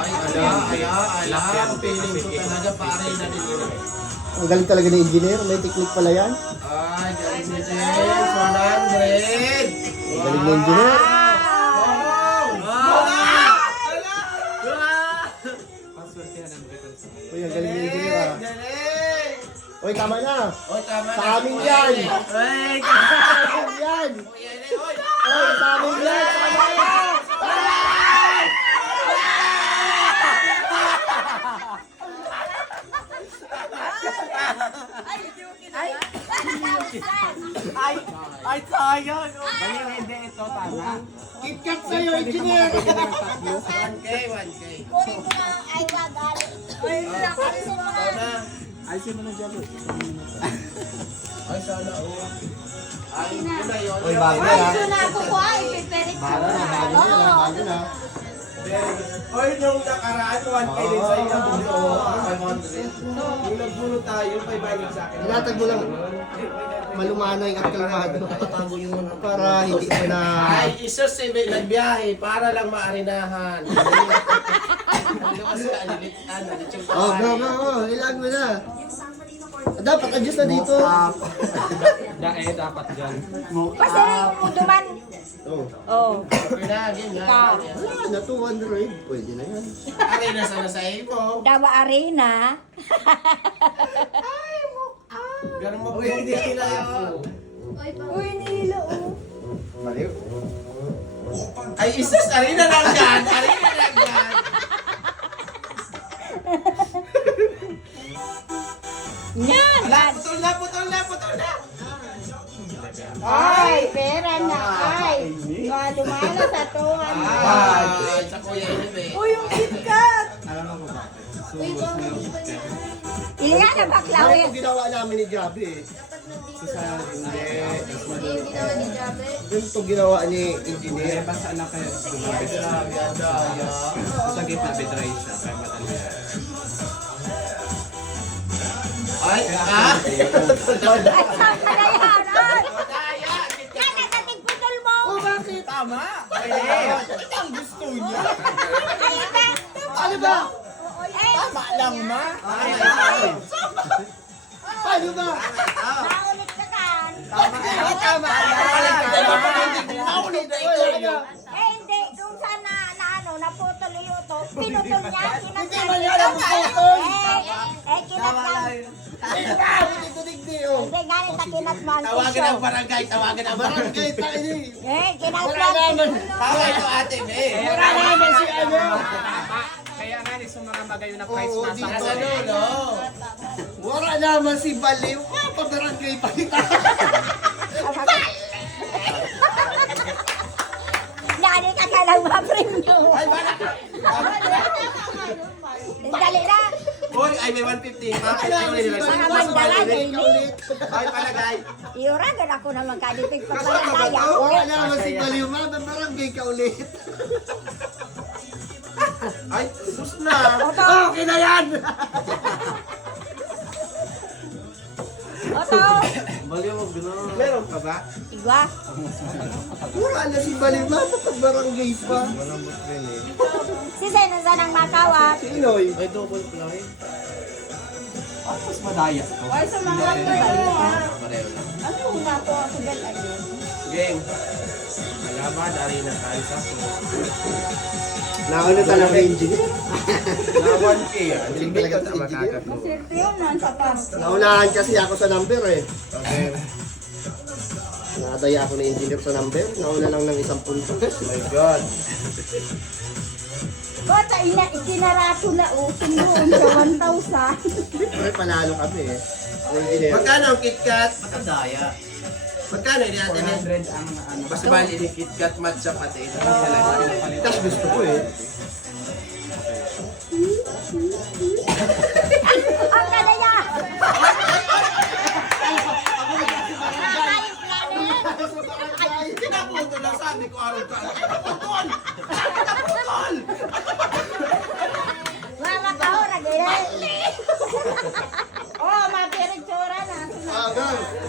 Ang feeling ko talaga pare na din. Ang galing talaga ng engineer. May technique pala yan. Ay, galing ni James. 100. Ang galing ng engineer. Uy, ang galing ng engineer ah. Uy, tama na. Oy, tama na. Sa amin yan. Ay, Sa amin yan. Uy, sa amin yan. Ay, sayang! Hindi, ito, tama. KitKat sa'yo, engineer. 1K. Kunin mo na ay wag ali. Alisin mo na. Alisin mo na dyan. Ay, sana Ay, yun na yun. Uy, bago Ay, na. doon na ako ko ay pipirit ko. Bago na, bago na, bago na. Oy, nung nakaraan, 1K din sa'yo na bulo. 500. Nung nagbulo tayo, 500 sa akin. Ilatag mo lang. Malumanay at kalmado. Para hindi mo na... Ay, isa si nagbiyahe para lang maarinahan. Oh, go. Ilag mo na. Dapat adjust na dito. Dapat dyan. Kasi mo duman. Oh. Oh. Wala na, 200. Pwede na yan. Arena sana sa mo. Dawa Arena. Ganun mo hindi nila yun. Uy, nilo oh. Maliw. Ay, isus, arena lang yan. Arena lang yan. Yan. Ala, putol na. Ay, pera na. Ay. Lumala sa 200. Sa kuya ini Uy, yung KitKat. Iliyan na baklaw Ito yan. ginawa namin ni Javi eh. Ito ginawa ni engineer. Basta anak kayo. Sa gitna, bedray siya. Kaya matanda. Ay, Ay, saan ka na yan? Ay. Yan, nakatigputol mo. Bakit? Tama. Ang gusto niya. Ay, ba? Ano ba? Tama lang, ma. Ay, Paano ba? Naulit ka kan. Tama. Naulit ako. Eh, hindi. Kung saan naputol yung ito, pinutol niya. Hindi man yan ang pinutol. Kinatman. Digdi oh. Hindi, ganit na kinatman. tawagan ang barangay. Barangay tayo ni. Kinatman. Tawa ito ate, me. Wala naman si ano. Kaya nga, sa mga magayo na price Oo, nasa dito. Nasa dulo. Wala naman si Baliw. Pabarangay pa kita. Nani ka talang ma-premium. Ay, wala. Dali na. Hoy, ay may 150. Bakit ay may Mga mandalan, Ulit. Ay, palagay. Iuragan ako naman kadipig pagpalandaya. Wala naman si Baliw. Pabarangay ka ulit. Ay, sus na. Okay na yan. Oto. Meron pa ba? Igwa. Wala na si Baliw. Pabarangay pa. Si Seno saan ang makawat? Sinoy. May double fly. Mas madaya. Ay, sa mga kayo Pareho lang. Ano nga po ako dala yun? Game. Alaman, arena tayo sa Nauna talaga engineer. na 1K. Galing talaga sa engineer. Sirte yun man sa pas. Naunahan kasi ako sa number eh. Nakadaya ako ng engineer sa number. Nauna lang ng 10 punto. My God. Kota, itinarato na doon sa 1,000. Siyempre panalo kami eh. Ang engineer. Magkano ang KitKat? Makadaya. Magkano yun natin? 400 ang ano. Basta bali ni KitKat matcha pati. Tapos gusto ko eh. Ang kadaya! Pinapunto na sabi ko araw ka. Putol! Putol! Mama ka ho, nagay. Oh, mapirig tsura na. Ah, girl.